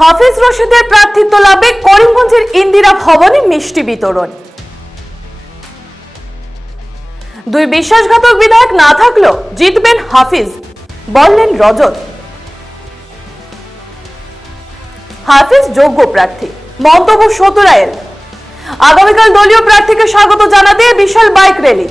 হাফিজ রশিদের প্রার্থিত্ব লাভে করিমগঞ্জের ইন্দিরা ভবনে মিষ্টি বিতরণ। দুই বিশ্বাসঘাতক বিধায়ক না থাকলেও জিতবেন হাফিজ, বললেন রজত। হাফিজ যোগ্য প্রার্থী, মন্তব্য সতুরায়ের। আগামীকাল দলীয় প্রার্থীকে স্বাগত জানাতে বিশাল বাইক র্যালি।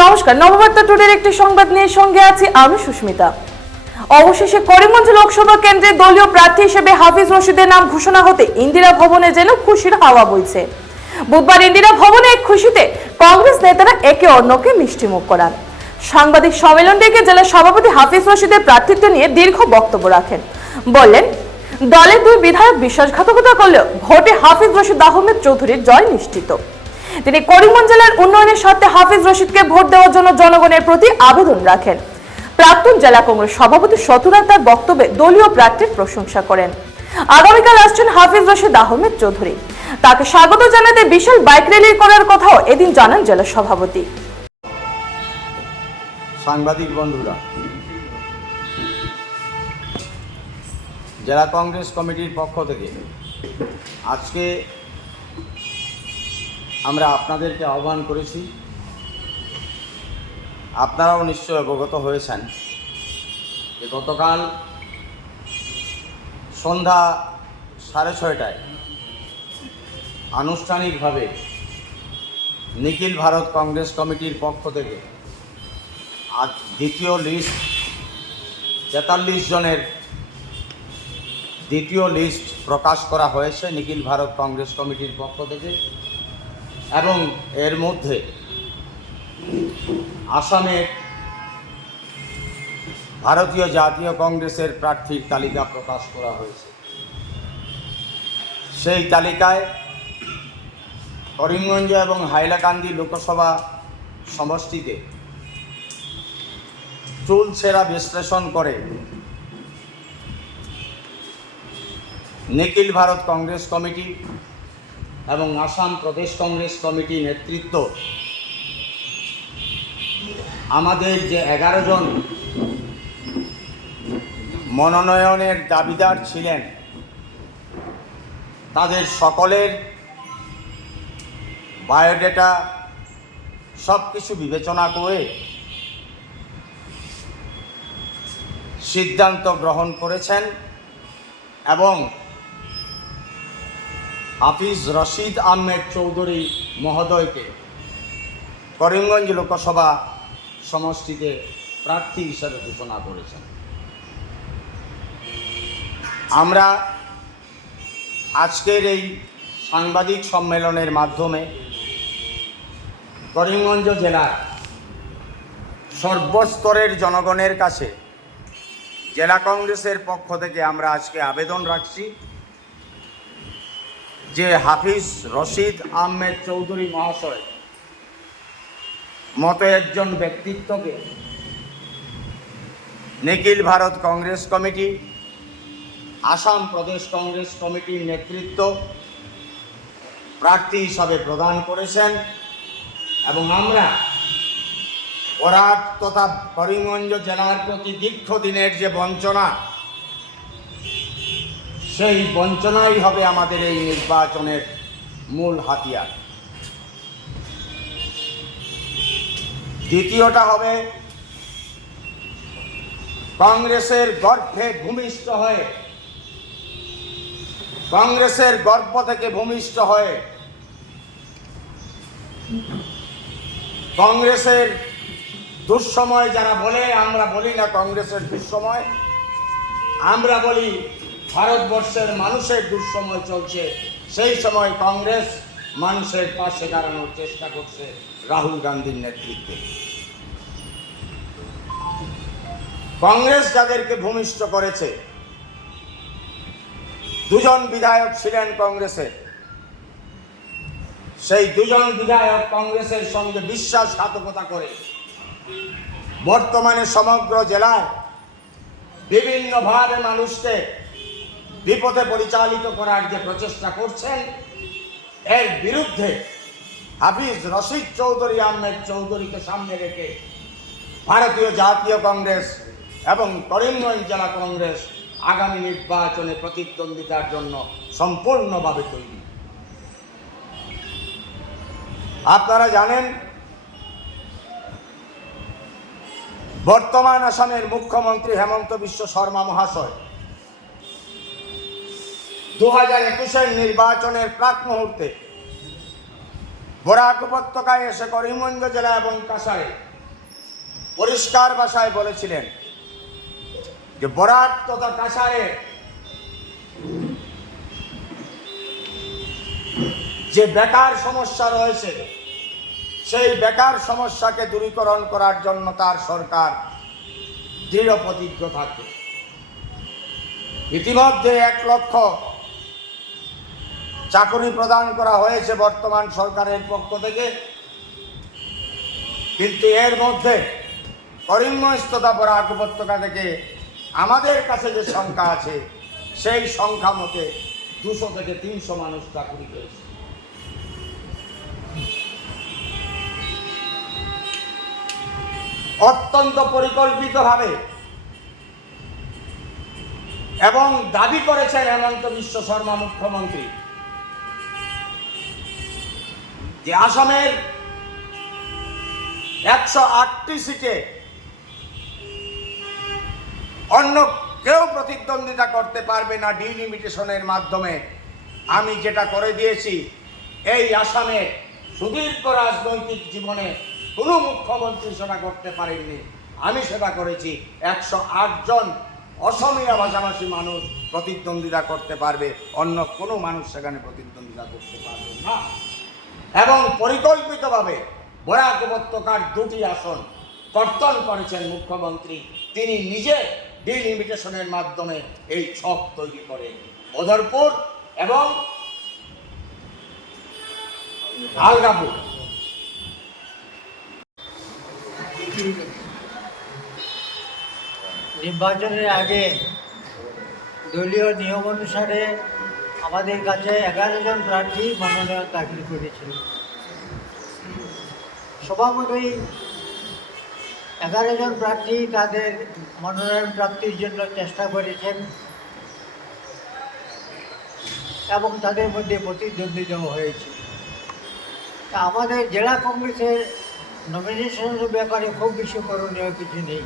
নমস্কার, নববার্তা টুডের একটি সংবাদ নিয়ে সঙ্গে আছি আমি সুস্মিতা। অবশেষে করিমগঞ্জ লোকসভা কেন্দ্রে দলীয় প্রার্থী হিসেবে হাফিজ রশিদের নাম ঘোষণা হতে ইন্দিরা ভবনে যেন খুশির হাওয়া বইছে। বুধবার ইন্দিরা ভবনে এক খুশিতে কংগ্রেস নেতারা একে অন্যকে মিষ্টিমুখ করান। সাংবাদিক সম্মেলন ডেকে জেলা সভাপতি হাফিজ রশিদের প্রার্থিত্ব নিয়ে দীর্ঘ বক্তব্য রাখেন। বললেন, দলের দুই বিধায়ক বিশ্বাসঘাতকতা করলেও ভোটে হাফিজ রশিদ আহমেদ চৌধুরীর জয় নিশ্চিত। তিনি করিমগঞ্জ জেলার উন্নয়নের স্বার্থে হাফিজ রশিদকে ভোট দেওয়ার জন্য জনগণের প্রতি আবেদন রাখেন। প্রাক্তন জেলা কংগ্রেস সভাপতি সতুরা তার বক্তব্যে দলীয় প্রার্থীর প্রশংসা করেন। আগামীকাল আসছেন হাফিজ রশিদ আহমেদ চৌধুরী, তাকে স্বাগত জানাতে বিশাল বাইক র্যালি করার কথাও এদিন জানান জেলা সভাপতি। সাংবাদিক বন্ধুরা, জেলা কংগ্রেস কমিটির পক্ষ থেকে আজকে আমরা আপনাদেরকে আহ্বান করেছি। আপনারাও নিশ্চয় অবগত হয়েছেন যে গতকাল সন্ধ্যা 6:30টায় আনুষ্ঠানিকভাবে নিখিল ভারত কংগ্রেস কমিটির পক্ষ থেকে আজ দ্বিতীয় লিস্ট 43 জনের দ্বিতীয় লিস্ট প্রকাশ করা হয়েছে নিখিল ভারত কংগ্রেস কমিটির পক্ষ থেকে, এবং এর মধ্যে আসামের ভারতীয় জাতীয় কংগ্রেসের প্রার্থীর তালিকা প্রকাশ করা হয়েছে। সেই তালিকায় করিমগঞ্জ এবং হাইলাকান্দি লোকসভা সমষ্টিতে চুলচেরা বিশ্লেষণ করে নিখিল ভারত কংগ্রেস কমিটি এবং আসাম প্রদেশ কংগ্রেস কমিটি নেতৃত্ব আমাদের যে 11 জন মনোনয়নের দাবিদার ছিলেন তাদের সকলের বায়োডাটা সব কিছু বিবেচনা করে সিদ্ধান্ত গ্রহণ করেছেন এবং হাফিজ রশিদ আহমেদ চৌধুরী মহোদয়কে করিমগঞ্জ লোকসভা সমষ্টিতে প্রার্থী হিসেবে ঘোষণা করেছেন। আমরা আজকের এই সাংবাদিক সম্মেলনের মাধ্যমে করিমগঞ্জ জেলার সর্বস্তরের জনগণের কাছে জেলা কংগ্রেসের পক্ষ থেকে আমরা আজকে আবেদন রাখছি যে হাফিজ রশিদ আহমেদ চৌধুরী মহাশয় মতো একজন ব্যক্তিত্বকে নিখিল ভারত কংগ্রেস কমিটি, আসাম প্রদেশ কংগ্রেস কমিটির নেতৃত্ব প্রার্থী হিসাবে প্রদান করেছেন এবং আমরা বরাক তথা করিমগঞ্জ জেলার প্রতি দীর্ঘদিনের যে বঞ্চনা, সেই বঞ্চনাই হবে আমাদের এই নির্বাচনের মূল হাতিয়ার। দ্বিতীয়টা হবে কংগ্রেসের গর্ভে ভূমিষ্ঠ হয়ে, কংগ্রেসের গর্ভ থেকে ভূমিষ্ঠ হয়ে কংগ্রেসের দুঃসময় যারা বলে, আমরা বলি না কংগ্রেসের দুঃসময়, আমরা বলি ভারতবর্ষের মানুষের দুঃসময় চলছে। সেই সময় কংগ্রেস মানুষের পাশে দাঁড়ানোর চেষ্টা করছে রাহুল গান্ধীর নেতৃত্বে। কংগ্রেস যাদেরকে ভূমিষ্ঠ করেছে, দুজন বিধায়ক ছিলেন কংগ্রেসের, সেই দুজন বিধায়ক কংগ্রেসের সঙ্গে বিশ্বাসঘাতকতা করে বর্তমানে সমগ্র জেলায় বিভিন্নভাবে মানুষকে বিপথে পরিচালিত করার যে প্রচেষ্টা করছেন, এর বিরুদ্ধে হাফিজ রশিদ চৌধুরী আহমেদ চৌধুরীকে সামনে রেখে ভারতীয় জাতীয় কংগ্রেস এবং করিমগঞ্জ জেলা কংগ্রেস আগামী নির্বাচনে প্রতিদ্বন্দ্বিতার জন্য সম্পূর্ণভাবে তৈরি। আপনারা জানেন, বর্তমান আসামের মুখ্যমন্ত্রী হেমন্ত বিশ্ব শর্মা মহাশয় 2021-এর নির্বাচনের প্রাক মুহূর্তে বরাক উপত্যকায় এসে করিমগঞ্জ জেলা এবং কাছাড়ে পরিষ্কার ভাষায় বলেছিলেন যে বরাক তথা কাছাড়ে যে বেকার সমস্যা রয়েছে সেই বেকার সমস্যাকে দূরীকরণ করার জন্য তার সরকার দৃঢ় প্রতিজ্ঞ থাকবে। ইতিমধ্যে 1 লক্ষ চাকরি প্রদান করা হয়েছে বর্তমান সরকারের পক্ষ থেকে, কিন্তু এর মধ্যে করিমগঞ্জ তথা বরাক উপত্যকা থেকে আমাদের কাছে যে সংখ্যা আছে সেই সংখ্যা মতে 200 থেকে 300 মানুষ চাকরি পেয়েছে। অত্যন্ত পরিকল্পিতভাবে এবং দাবি করেছেন হেমন্ত বিশ্ব শর্মা মুখ্যমন্ত্রী যে আসামের 108টি সিটে অন্য কেউ প্রতিদ্বন্দ্বিতা করতে পারবে না ডিলিমিটেশনের মাধ্যমে। আমি যেটা করে দিয়েছি, এই আসামে সুদীর্ঘ রাজনৈতিক জীবনে কোনো মুখ্যমন্ত্রী সেটা করতে পারেননি। আমি সেটা করেছি। 108 জন অসমীয়া ভাষাভাষী মানুষ প্রতিদ্বন্দ্বিতা করতে পারবে, অন্য কোনো মানুষ সেখানে প্রতিদ্বন্দ্বিতা করতে পারবে না। এবং পরিকল্পিতভাবে বরাক উপত্যকার 2টি আসন কর্তন করেছেন মুখ্যমন্ত্রী। তিনি নিজে ডিলিমিটেশনের মাধ্যমে এই ছক তৈরি করে বদরপুর এবং আলগাপুর। নির্বাচনের আগে দলীয় নিয়ম অনুসারে আমাদের কাছে 11 জন প্রার্থী মনোনয়ন দাখিল করেছিল। স্বভাবতই 11 জন প্রার্থী তাদের মনোনয়ন প্রাপ্তির জন্য চেষ্টা করেছেন এবং তাদের মধ্যে প্রতিদ্বন্দ্বিতাও হয়েছে। তা আমাদের জেলা কংগ্রেসের নমিনেশনের ব্যাপারে খুব বেশি করণীয় কিছু নেই।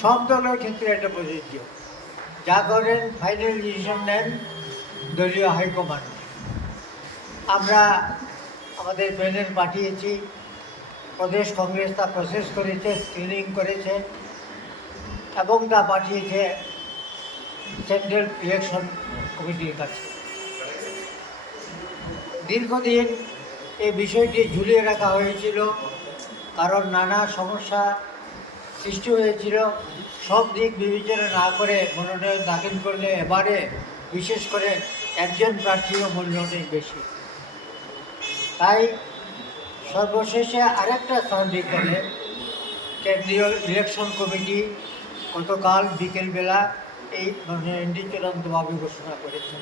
সব দলের ক্ষেত্রে এটা প্রযোজ্য। যা করেন ফাইনাল ডিসিশন নেন দলীয় হাইকমান্ড। আমরা আমাদের প্যানেল পাঠিয়েছি, প্রদেশ কংগ্রেস তা প্রসেস করেছে, স্ক্রিনিং করেছে এবং তা পাঠিয়েছে সেন্ট্রাল ইলেকশন কমিটির কাছে। দীর্ঘদিন এই বিষয়টি ঝুলিয়ে রাখা হয়েছিল, কারণ নানা সমস্যা সৃষ্টি হয়েছিল। সব দিক বিবেচনা না করে মনোনয়ন দাখিল করলে এবারে বিশেষ করে একজন প্রার্থীরও মূল্য অনেক বেশি। তাই সর্বশেষে আরেকটা স্থান করে কেন্দ্রীয় ইলেকশন কমিটি গতকাল বিকেলবেলা এই মনোনয়নটি চূড়ান্তভাবে ঘোষণা করেছে।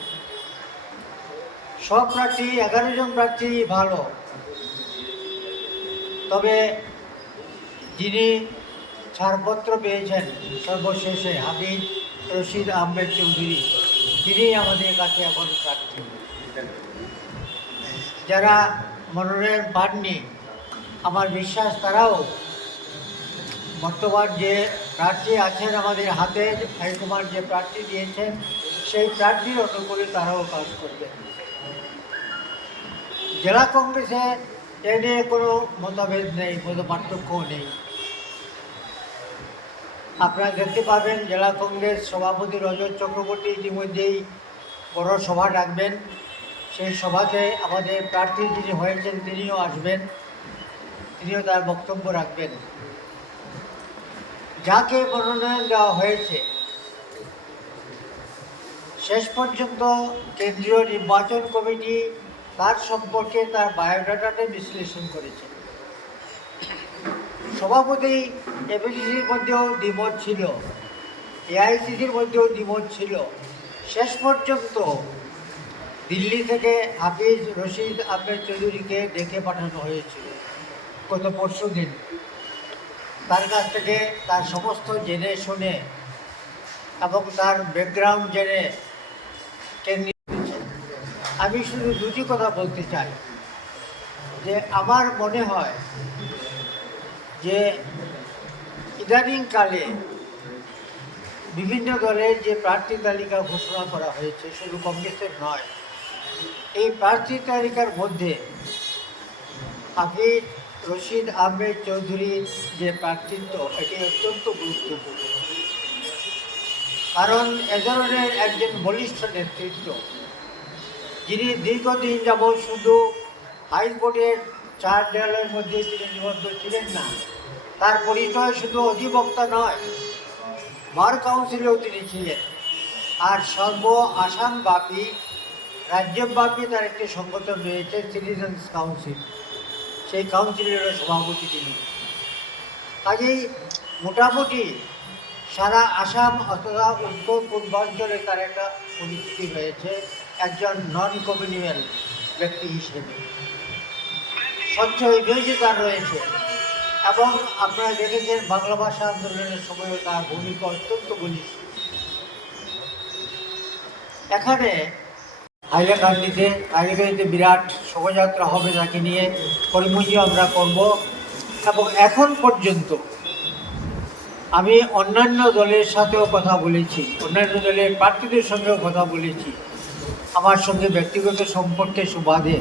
সব প্রার্থী 11 জন প্রার্থী ভালো, তবে যিনি ছাড়পত্র পেয়েছেন সর্বশেষে হাফিজ রশিদ আহমেদ চৌধুরী, তিনি আমাদের কাছে এখন প্রার্থী। যারা মনোনয়ন পাননি, আমার বিশ্বাস তারাও বর্তমান যে প্রার্থী আছেন আমাদের হাতে, হাইকমান্ড যে প্রার্থী দিয়েছেন সেই প্রার্থীর অনুকূলে তারাও কাজ করবেন। জেলা কংগ্রেসে এ নিয়ে কোনো মতভেদ নেই, কোনো পার্থক্য নেই। আপনারা দেখতে পাবেন জেলা কংগ্রেস সভাপতি রজত চক্রবর্তী ইতিমধ্যেই বড় সভা ডাকবেন। সেই সভাতে আমাদের প্রার্থী যিনি হয়েছেন তিনিও আসবেন, তিনিও তার বক্তব্য রাখবেন। যাকে মনোনয়ন দেওয়া হয়েছে শেষ পর্যন্ত কেন্দ্রীয় নির্বাচন কমিটি তার সম্পর্কে তার বায়োডাটাতে বিশ্লেষণ করেছে। সভাপতি এপিসিসির মধ্যেও দ্বিমত ছিল, এআইসিসির মধ্যেও দ্বিমত ছিল। শেষ পর্যন্ত দিল্লি থেকে হাফিজ রশিদ আহমেদ চৌধুরীকে ডেকে পাঠানো হয়েছিল গত পরশু দিন। তার কাছ থেকে তার সমস্ত জেনে শুনে এবং তার ব্যাকগ্রাউন্ড জেনে কেন্দ্রীয় করেছেন। আমি শুধু দুটি কথা বলতে চাই যে আমার মনে হয় যে ইদানিংকালে বিভিন্ন দলের যে প্রার্থী তালিকা ঘোষণা করা হয়েছে, শুধু কংগ্রেসের নয়, এই প্রার্থী তালিকার মধ্যে হাফিজ রশিদ আহমেদ চৌধুরীর যে প্রার্থিত্ব, এটি অত্যন্ত গুরুত্বপূর্ণ। কারণ এ ধরনের একজন বলিষ্ঠ নেতৃত্ব, যিনি দীর্ঘদিন যাবৎ শুধু হাইকোর্টের 4 দেয়ালের মধ্যে তিনি নিবদ্ধ ছিলেন না, তার পরিচয় শুধু অধিবক্তা নয়, বার কাউন্সিলেও তিনি ছিলেন। আর আসামব্যাপী রাজ্যব্যাপী তার একটি সংগঠন রয়েছে, সিটিজেন্স কাউন্সিল, সেই কাউন্সিলেরও সভাপতি তিনি। কাজেই মোটামুটি সারা আসাম অথবা উত্তর পূর্বাঞ্চলে তার একটা পরিচিতি রয়েছে একজন নন কমিউনিয়াল ব্যক্তি হিসেবে। স্বচ্ছ হৃদয় তার রয়েছে এবং আপনারা দেখেছেন বাংলা ভাষা আন্দোলনের সময়ও তার ভূমিকা অত্যন্ত বলিষ্ঠ। এখানে হাইলাকান্দিতে বিরাট শোভাযাত্রা হবে তাকে নিয়ে, কর্মসূচিও আমরা করব। এবং এখন পর্যন্ত আমি অন্যান্য দলের সাথেও কথা বলেছি, অন্যান্য দলের প্রার্থীদের সঙ্গেও কথা বলেছি, আমার সঙ্গে ব্যক্তিগত সম্পর্কের সুবাদে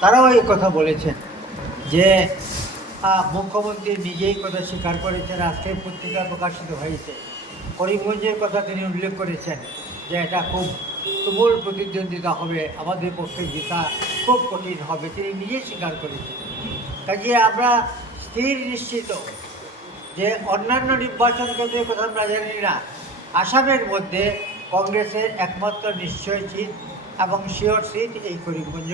তারাও এই কথা বলেছেন যে মুখ্যমন্ত্রী নিজেই কথা স্বীকার করেছেন, আজকের পত্রিকায় প্রকাশিত হয়েছে। করিমগঞ্জের কথা তিনি উল্লেখ করেছেন যে এটা খুব তুমুল প্রতিদ্বন্দ্বিতা হবে, আমাদের পক্ষে জেতা খুব কঠিন হবে, তিনি নিজেই স্বীকার করেছেন। কাজে আমরা স্থির নিশ্চিত যে অন্যান্য নির্বাচন কেন্দ্রের কথা আমরা জানি না, আসামের মধ্যে কংগ্রেসের একমাত্র নিশ্চয় সিট এবং শিওর সিট এই করিমগঞ্জ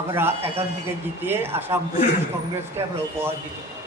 আমরা এখান থেকে জিতিয়ে আসাম প্রদেশ কংগ্রেসকে আমরা উপহার দিতে